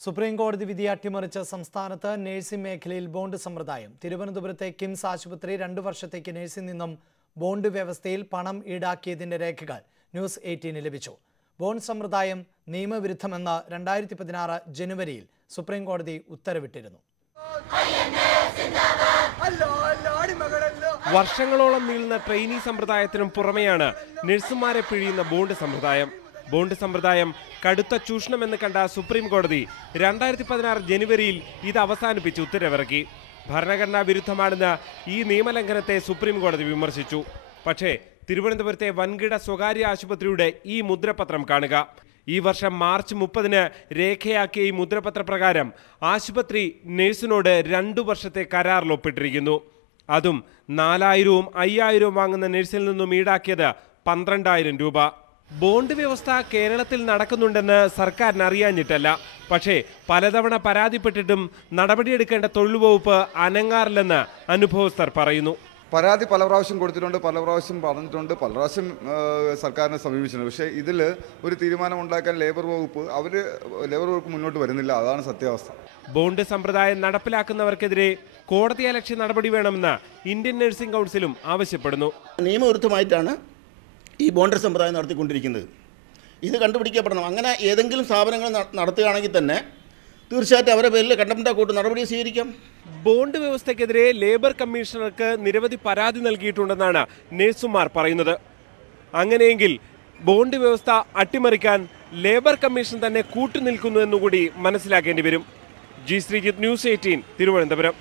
Supreme കോടതി വിധി അട്ടിമറിച്ച സംസ്ഥാനത്ത് നഴ്സിംഗ് മേഖലയിൽ ബോണ്ട് സമ്പ്രദായം. തിരുവനന്തപുരത്തെ കിംസ് ആശുപത്രി 2 വർഷത്തേക്ക് നഴ്സിൽ നിന്നും ബോണ്ട് വ്യവസ്ഥയിൽ പണം ഈടാക്കിയതിന്റെ രേഖകൾ ന്യൂസ് 18 ലഭിച്ചു. ബോണ്ട് സമ്പ്രദായം നിയമവിരുദ്ധമെന്ന് 2016 ജനുവരിയിൽ സുപ്രീം കോടതി ഉത്തരവിട്ടിരുന്നു. വർഷങ്ങളോളം നീളുന്ന ട്രെയിനി സമ്പ്രദായത്തിനും പുറമെയാണ് നഴ്സുമാരെ പിഴിയുന്ന ബോണ്ട് സമ്പ്രദായം. ബോണ്ട് സമ്പ്രദായം കടുത്ത ചൂഷണമെന്ന് കണ്ട സുപ്രീം കോടതി 2016 ജനുവരിയിൽ ഇത് അവസാനിപ്പിച്ച് ഉത്തരവിറക്കി. ഭരണഘടനാ വിരുദ്ധമാണെന്ന് ഈ നിയമലംഘനത്തെ സുപ്രീം കോടതി വിമർശിച്ചു. പക്ഷേ തിരുവനന്തപുരത്തെ വൻകിട സ്വകാര്യ ആശുപത്രിയുടെ ഈ മുദ്രപത്രം കാണുക. ഈ വർഷം മാർച്ച് 30-ന് രേഖയാക്കിയ ഈ മുദ്രപത്ര പ്രകാരം ആശുപത്രി നഴ്സിനോട് 2 വർഷത്തെ കരാറിൽ ഒപ്പിട്ടിരിക്കുന്നു. അതും 4000-ഉം 5000-ഉം വാങ്ങുന്ന നഴ്സിൽ നിന്നും ഈടാക്കിയത് 12,000 രൂപ. ബോണ്ട് വ്യവസ്ഥ കേരളത്തിൽ നടക്കുന്നുണ്ടെന്ന് സർക്കാരിന് അറിയാഞ്ഞിട്ടല്ല. പക്ഷേ പലതവണ പരാതിപ്പെട്ടിട്ടും നടപടിയെടുക്കേണ്ട തൊഴിൽ വകുപ്പ് അനങ്ങാറില്ലെന്ന് അനുഭവസ്ഥർ പറയുന്നു. പരാതി പല പ്രാവശ്യം കൊടുത്തിട്ടുണ്ട്, പല പ്രാവശ്യം പറഞ്ഞിട്ടുണ്ട്, പല പ്രാവശ്യം സർക്കാരിനെ സമീപിച്ചിട്ടുണ്ട്. പക്ഷേ ഇതിൽ ഒരു തീരുമാനം ഉണ്ടാക്കാൻ ലേബർ വകുപ്പ് മുന്നോട്ട് വരുന്നില്ല. അതാണ് സത്യാവസ്ഥ. ബോണ്ട് സമ്പ്രദായം നടപ്പിലാക്കുന്നവർക്കെതിരെ കോടതിയലക്ഷ്യ നടപടി വേണമെന്ന് ഇന്ത്യൻ നഴ്സിംഗ് കൗൺസിലും ആവശ്യപ്പെടുന്നു. നിയമവിരുദ്ധമായിട്ടാണ് ഈ ബോണ്ട് സമ്പ്രദായം നടത്തിക്കൊണ്ടിരിക്കുന്നത്. ഇത് കണ്ടുപിടിക്കപ്പെടണം. അങ്ങനെ ഏതെങ്കിലും സ്ഥാപനങ്ങൾ നടത്തുകയാണെങ്കിൽ തന്നെ തീർച്ചയായിട്ടും അവരുടെ പേരിൽ കണ്ടംപ്റ്റ് കോർട്ട് നടപടി സ്വീകരിക്കാം. ബോണ്ട് വ്യവസ്ഥയ്ക്കെതിരെ ലേബർ കമ്മീഷണർക്ക് നിരവധി പരാതി നൽകിയിട്ടുണ്ടെന്നാണ് നഴ്സുമാർ പറയുന്നത്. അങ്ങനെയെങ്കിൽ ബോണ്ട് വ്യവസ്ഥ അട്ടിമറിക്കാൻ ലേബർ കമ്മീഷൻ തന്നെ കൂട്ടുനിൽക്കുന്നു എന്നുകൂടി മനസ്സിലാക്കേണ്ടി വരും. G Sreejith, news 18, Thiruvananthapuram.